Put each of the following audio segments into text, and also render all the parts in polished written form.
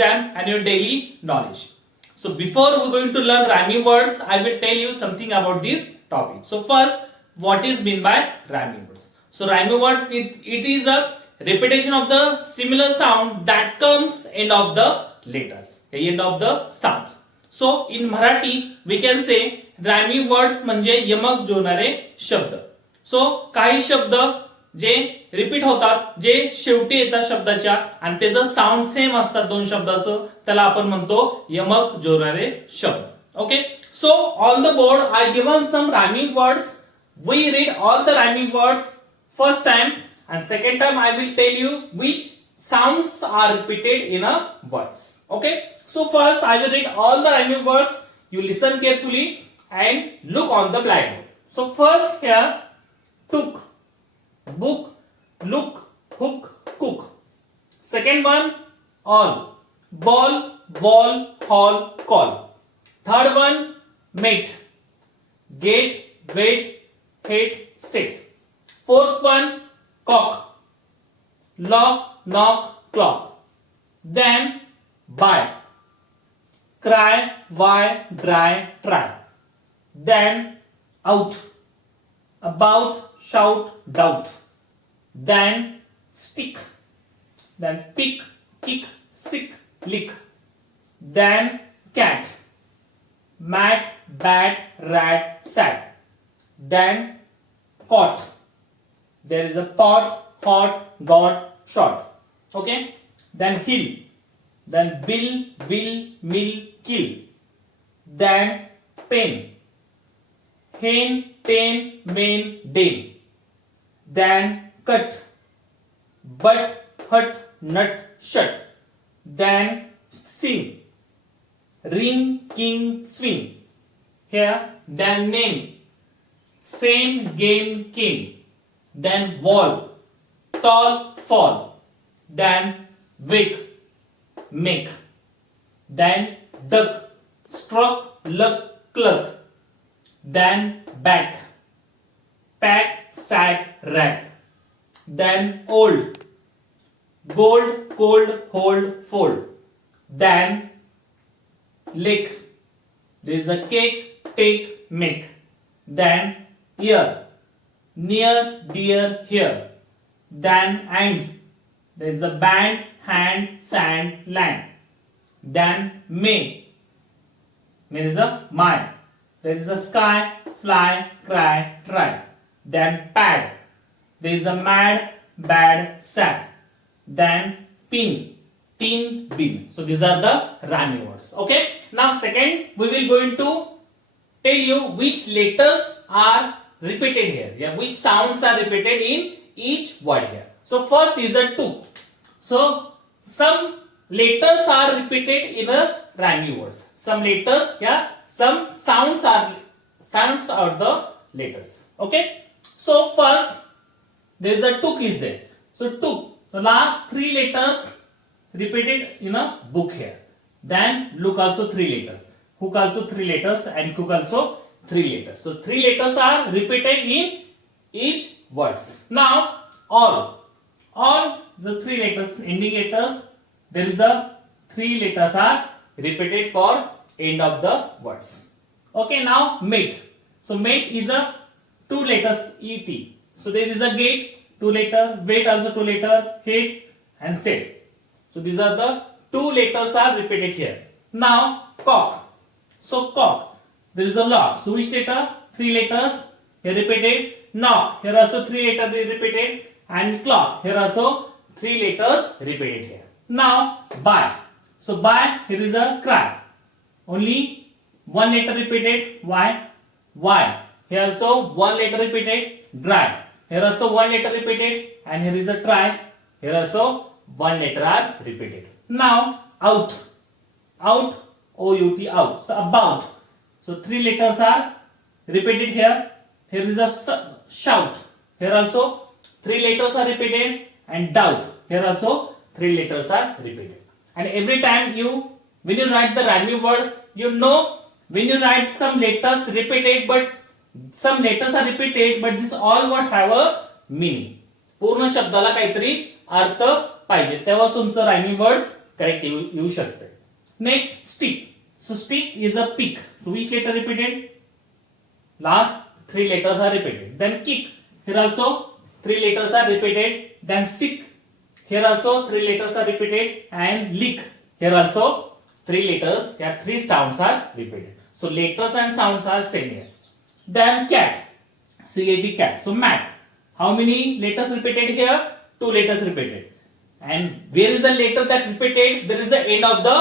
exam and your daily knowledge. So before we're going to learn rhyming words, I will tell you something about this topic. So first, what is meant by rhyming words? So rhyming words, it is a repetition of the similar sound that comes end of the letters, end of the sounds. So in Marathi we can say rhyming words म्हणजे यमक जोडणारे शब्द. सो काही शब्द जे repeat होतात, जे शेवटी येतात शब्दाच्या आणि त्याचं साऊंड सेम असतात दोन शब्दाचं, त्याला आपण म्हणतो यमक जोडणारे शब्द. Okay, so on the board I given some rhyming words. We read all the rhyming words first time and second time I will tell you which sounds are repeated in a words. Okay, so first I will read all the rhyming words. You listen carefully and look on the blackboard. So first here, took, book, look, hook, cook. Second one, all, ball, ball, hall, call. Third one, mate, gate, wait, hate, sit. Fourth one, cock, lock, knock, clock. Then buy, cry, why, dry, try. Then out, about, shout, doubt. Then stick, then pick, kick, sick, lick. Then cat, mat, bat, rat, sat. Then caught. There is a pot, hot, got, shot. Okay, then hill, then bill, will, mill, kill. Then pen, hen, pain, main, dame. Then cut, butt, hut, nut, shut. Then sing, ring, king, swing. Here, then name, same, game, king. Then wall, tall, fall. Then wake, make. Then duck, stroke, luck, cluck. Then back, pack, sack, rack. Then old, bold, cold, hold, fold. Then lick, there is a cake, take, make. Then ear, near, dear, here. Then and, there is a band, hand, sand, land. Then may, there is a my. There is a sky, fly, cry, try. Then pad, there is a mad, bad, sad. Then pin, tin, bin. So these are the rhyming words. Okay. Now second, we will going to tell you which letters are repeated here. Yeah, which sounds are repeated in each word here. So first is the took. So some letters are repeated in a rhyming words. Some letters, yeah, some sounds are the letters. Okay. So first there is a took is there. So took. So last three letters repeated in a book here. Then look also three letters. Hook also three letters and cook also three letters. So three letters are repeated in each words. Now all the three letters, ending letters, there is a three letters are repeated for end of the words. Okay, now mate. So mate is a two letters et. So there is a gate, two letter, wait also two letter, head and set. So these are the two letters are repeated here. Now cock. So cock, there is a lock. So which letter? Three letters here repeated. Knock, here also three letters repeated. And clock, here also three letters repeated here. Now buy. So buy, here is a cry. Only one letter repeated. Why? Why. Here also one letter repeated. Dry. Here also one letter repeated. And here is a try. Here also one letter are repeated. Now out. Out, O-U-T, out. So about. So three letters are repeated here. Here is a shout. Here also three letters are repeated. And doubt. Here also three letters are repeated. And every time when you write the rhyming words, you know when you write some letters repeated but some letters are repeated but this all word have a meaning. पूर्ण शब्दाला काहीतरी अर्थ पाहिजे तेव्हा तुमचं rhyming words correct येऊ शकते. Next stick. So stick is a pick. So which letter repeated? Last three letters are repeated. Then kick. Here also three letters are repeated. Then sick. Here also three letters are repeated. And lick. Here also three letters. Yeah, three sounds are repeated. So letters and sounds are same here. Then cat. C-A-T, cat. So mat. How many letters repeated here? Two letters repeated. And where is the letter that repeated? There is the end of the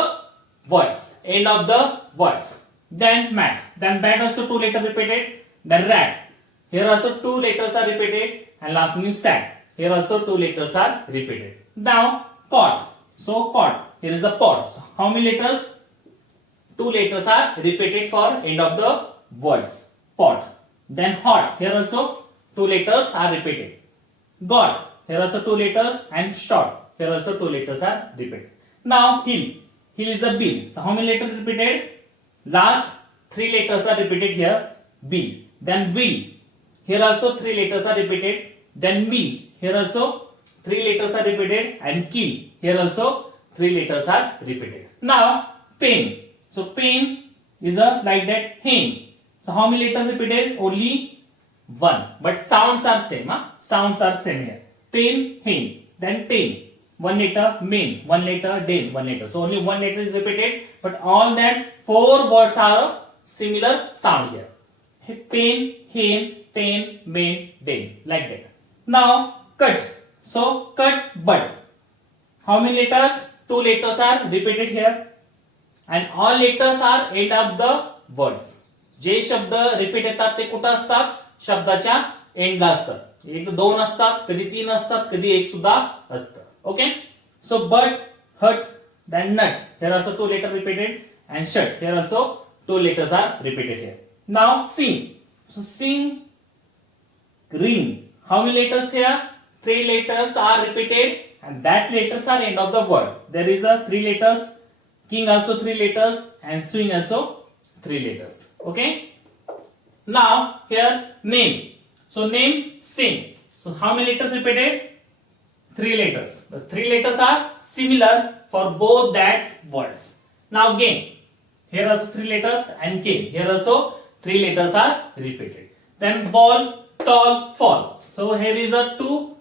words. End of the words. Then mat. Then bat also two letters repeated. Then rat. Here also two letters are repeated. And last one is sat. Here also two letters are repeated. Now cot. So cot. Here is the pot. So how many letters? Two letters are repeated for end of the words. Pot. Then hot. Here also two letters are repeated. Got. Here also two letters. And short. Here also two letters are repeated. Now hill. Hill is a bill. So how many letters repeated? Last three letters are repeated here. Bill. Then will. Here also three letters are repeated. Then mill. Here also three letters are repeated. And kill. Here also three letters are repeated. Now pen. So pen is a like that hen. So how many letters repeated? Only one. But sounds are same. Sounds are same here. Pen, hen. Then ten. One letter main, one letter den, one letter. So only one letter is repeated, but all that four words are similar sound here. Pen, hen, ten, main, den, like that. Now cut. So cut, bud. How many letters? Two letters are repeated here, and all letters are end of the words. जे शब्द repeat येतात ते कुठे असतात? शब्दाच्या एंडला असतात. एक दोन असतात, कधी तीन असतात, कधी एक सुद्धा असतं. Okay, so but, hut, then nut. Here also two letters repeated, and shut. Here also two letters are repeated here. Now sing. So sing, ring. How many letters here? Three letters are repeated, and that letters are end of the word. There is a three letters. King also three letters, and swing also three letters. Okay. Now here name. So name, sing. So how many letters repeated? Three letters. The three letters are similar for both that words. Now game. Here also three letters and game. Here also three letters are repeated. Then ball, tall, fall. So here is a two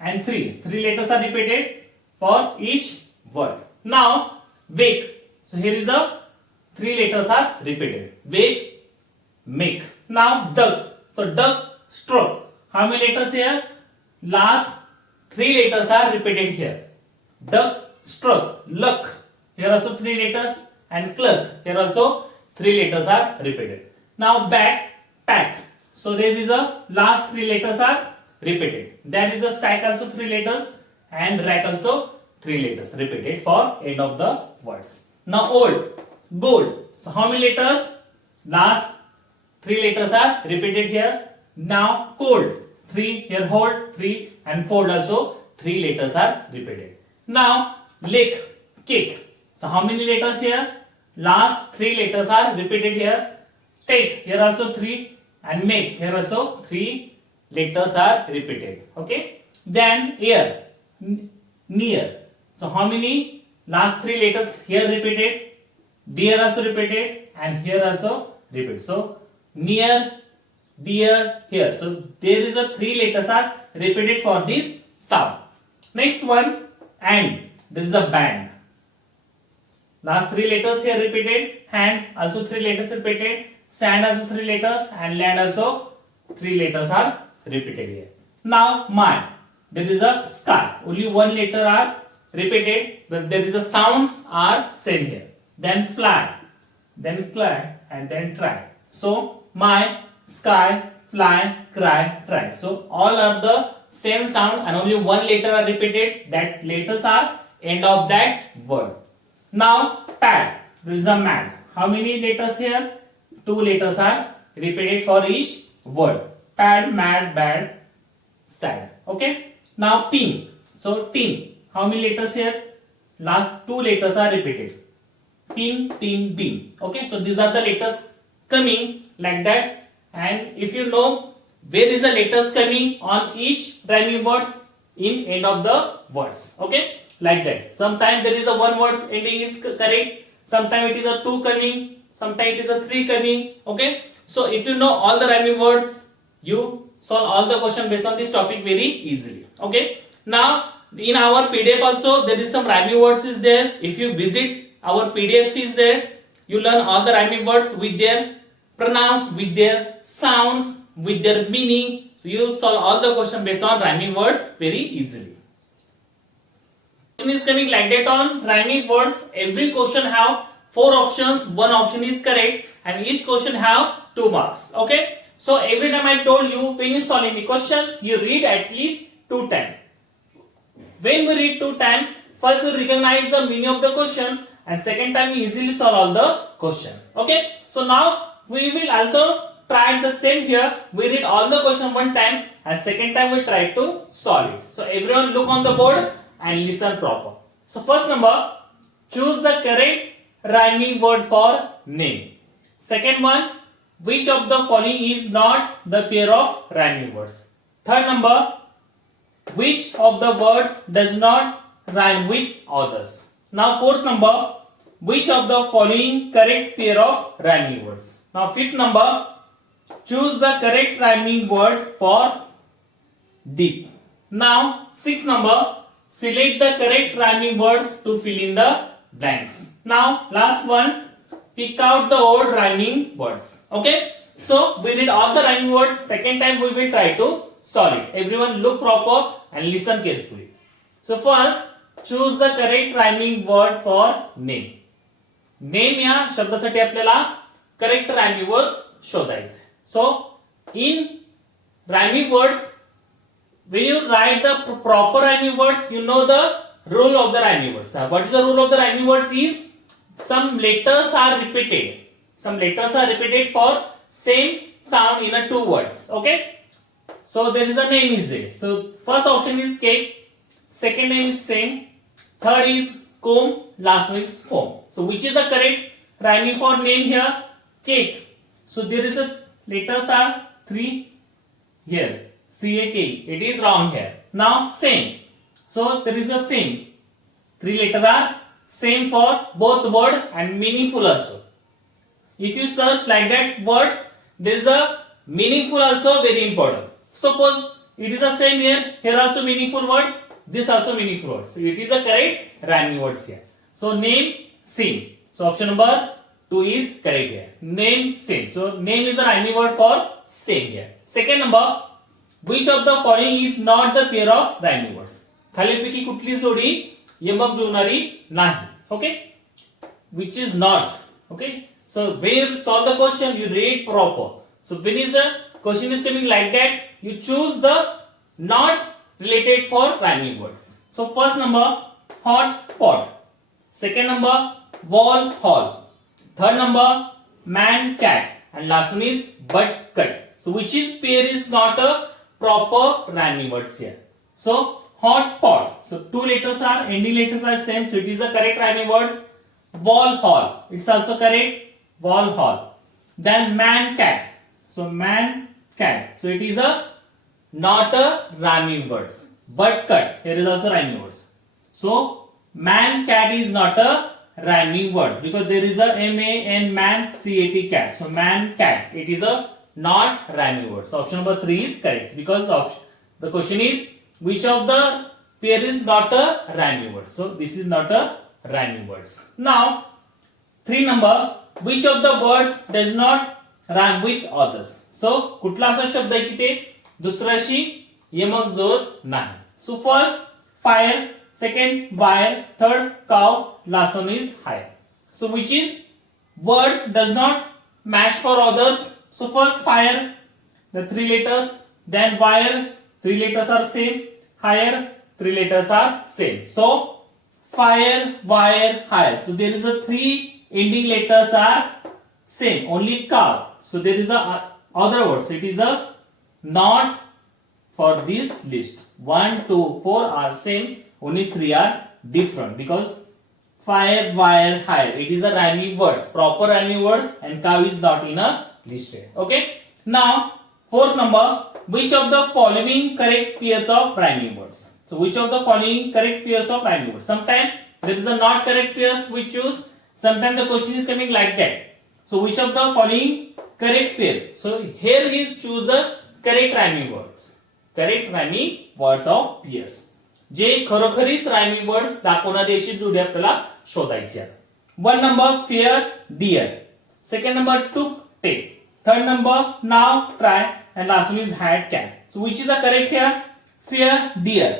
and three. Three letters are repeated for each word. Now wake. So here is a three letters are repeated. Wake, make. Now duck. So duck, stroke. How many letters here? Last three letters are repeated here. Duck, stroke, luck. Here also three letters, and cluck. Here also three letters are repeated. Now back, pack. So there is a last three letters are repeated. There is a sack also three letters, and rack also three letters repeated for end of the words. Now old, gold. So how many letters? Last three letters are repeated here. Now cold. Three, here hold, three, and fold also three letters are repeated. Now lick, kick. So how many letters here? Last three letters are repeated here. Take, here also three, and make, here also three letters are repeated. Okay. Then ear, near. So how many? Last three letters here repeated. Dear also repeated, and here also repeated. So near, dear, here. So there is a three letters are repeated for this sound. Next one, and. There is a band. Last three letters here repeated. Hand also three letters repeated. Sand also three letters, and land also three letters are repeated here. Now my. There is a sky. Only one letter are repeated, but there is a sounds are same here. Then fly, then cry, and then try. So my, sky, fly, cry, try. So all are the same sound, and only one letter are repeated. That letters are end of that word. Now pad. There is a mad. How many letters here? Two letters are repeated for each word. Pad, mad, bad, sad. Okay. Now pin. So tin. How many letters here? Last two letters are repeated. Pin, tin, bin. Okay. So these are the letters coming like that. And if you know where is the letters coming on each rhyming words in end of the words. Okay. like that. Sometimes there is a one word ending is correct, sometimes it is a two coming, sometimes it is a three coming. Okay, so if you know all the rhyming words, you solve all the question based on this topic very easily. Okay, now in our PDF also there is some rhyming words is there. If you visit our PDF is there, you learn all the rhyming words with their pronouns, with their sounds, with their meaning. So you solve all the question based on rhyming words very easily. Question is coming like that on rhyming words. Every question have 4 options, one option is correct, and each question have 2 marks. Okay, so every time I told you, when you solve any questions, you read at least 2 times. When we read 2 times, first we recognize the meaning of the question, and second time we easily solve all the question. Okay, so now we will also try the same here. We read all the question one time, and second time we try to solve it. So everyone look on the board and listen proper. So first number, choose the correct rhyming word for name. Second one, which of the following is not the pair of rhyming words? Third number, which of the words does not rhyme with others? Now fourth number, which of the following correct pair of rhyming words? Now fifth number, choose the correct rhyming words for deep. Now sixth number, select the correct rhyming words to fill in the blanks. Now last one, pick out the odd rhyming words. Okay, so we read all the rhyming words. Second time we will try to solve it. Everyone look proper and listen carefully. So first, choose the correct rhyming word for name. Name या शब्दासाठी आपल्याला correct rhyming word शोधायचे. So in rhyming words, when you write the proper rhyming words, you know the rule of the rhyming words. What is the rule of the rhyming words is, some letters are repeated. Some letters are repeated for same sound in a 2 words. Okay, so there is a name is there. So first option is cake, second name is same, third is comb, last one is foam. So which is the correct rhyming for name here? Cake. So there is a letters are 3 here, C-A-K. It is wrong here. Now same. So there is a same. 3 letters are same for both word and meaningful also. If you search like that words, there is a meaningful also very important. Suppose it is the same here also meaningful word, this also meaningful word. So it is the correct rhyming words here. So name, same. So option number 2 is correct here. Name, same. So name is the rhyming word for same here. Second number, which of the following is not the pair of rhyming words? खालीपैकी कुठली जोडी यमक जुळणारी नाही. Okay, which is not. Okay, so when you solve the question, you read proper. So when is the question is coming like that, you choose the not related for rhyming words. So first number, hot pot. Second number, wall hall. Third number, man cat, and last one is butt cut. So which is pair is not a proper rhyming words here? So hot pot. So 2 letters are ending letters are same. So it is the correct rhyming words. Wall hall. It's also correct. Wall hall. Then man cat. So man cat. So it is a not a rhyming words. Butt cut. Here is also rhyming words. So man cat is not a rhyming words because there is a M-A-N man C-A-T cat. So man cat. It is a not rhyming words. So option number 3 is correct because the question is which of the pair is not a rhyming word. So this is not a rhyming words. Now 3 number, which of the words does not rhyme with others? So कुठला असा शब्द आहे की ते दुसऱ्याशी यमक जुळत नाही. So first fire, second wire, third cow, last one is high. So which is words does not match for others? So first fire, the 3 letters, then wire, 3 letters are same, higher, 3 letters are same. So fire, wire, higher. So there is a 3 ending letters are same, only cow. So there is a other word. So it is a not for this list. 1, 2, 4 are same, only 3 are different because fire, wire, higher. It is a rhyming words, proper rhyming words, and cow is not in a list here. Okay. Now fourth number, which of the following correct pairs of rhyming words? So which of the following correct pairs of rhyming words? Sometimes there is a not correct pairs we choose. Sometimes the question is coming like that. So which of the following correct pair? So here we choose the correct rhyming words. Correct rhyming words of pairs. जे खरोखरीच rhyming words दाखवणारी अशी जोडी आपल्याला शोधायची आहे. 1 number fear dear, second number took take, third number now try, and last one is had can. So which is the correct here? Fear dear.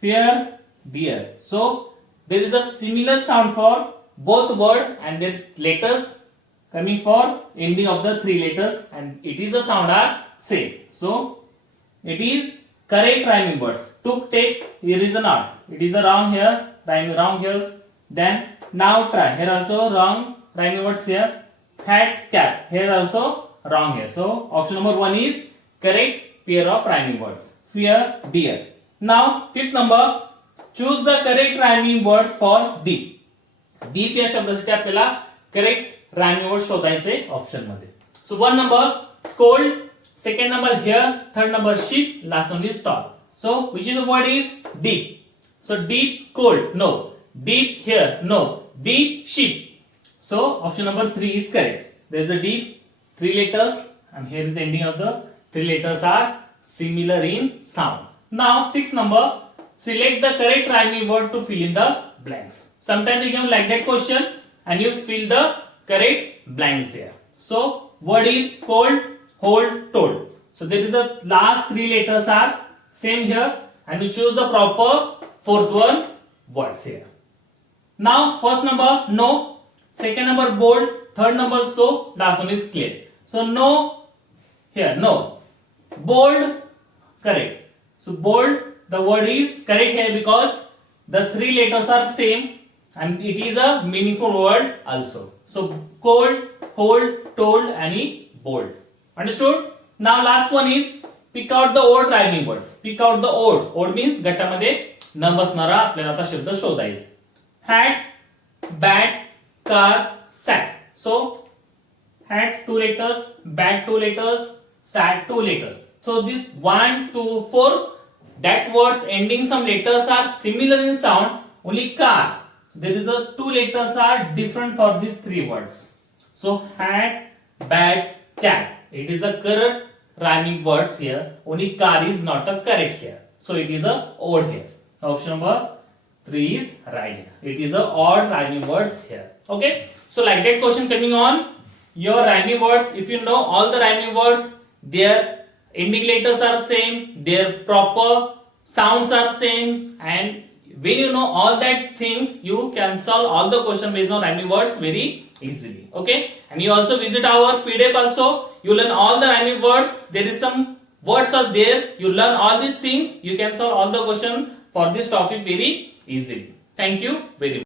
Fear dear. So there is a similar sound for both word and there is letters coming for ending of the three letters and it is the sound are same. So it is correct rhyming words. Took take, here is a not. It is a wrong here, rhyming wrong here. Then now try, here also wrong rhyming words here. Had cap, here also wrong here. So option number 1 is correct pair of rhyming words. Fear dear. Now fifth number, choose the correct rhyming words for deep. Deep या शब्दासाठी आपल्याला correct rhyming words शोधायचे option मध्ये. So 1 number cold, second number here, third number sheep, last one is tall. So which is the word is deep. So deep cold, no. Deep here, no. Deep sheep. So option number 3 is correct. There is a deep, 3 letters, and here is the ending of the 3 letters are similar in sound. Now 6 number, select the correct rhyming word to fill in the blanks. Sometimes they give like that question and you fill the correct blanks there. So word is cold, hold, told. So there is a last 3 letters are same here and you choose the proper fourth one words here. Now first number no, second number bold, third number so, last one is clear. So no here, no. Bold, correct. So bold, the word is correct here because the 3 letters are same and it is a meaningful word also. So cold, hold, told and bold. Understood? Now last one is pick out the odd rhyming words. Pick out the odd. Odd means गटामध्ये न बसणारा आपल्याला आता शब्द शोधायचा. Hat, bat, car, sat. So hat 2 letters, bat 2 letters, sat 2 letters. So this 1, 2, 4 that words ending some letters are similar in sound. Only car there is a 2 letters are different for these 3 words. So hat, bat, cat. It is a correct rhyming words here. Only car is not a correct here. So it is a odd here. Option number 3 is right here. It is a odd rhyming words here. Okay. So like that question coming on. Your rhyming words, if you know all the rhyming words, their ending letters are same, their proper sounds are same, and when you know all that things, you can solve all the question based on rhyming words very easily. Okay. And you also visit our PDF also. You learn all the rhyming words. There is some words are there. You learn all these things. You can solve all the question for this topic very easily. Thank you very much.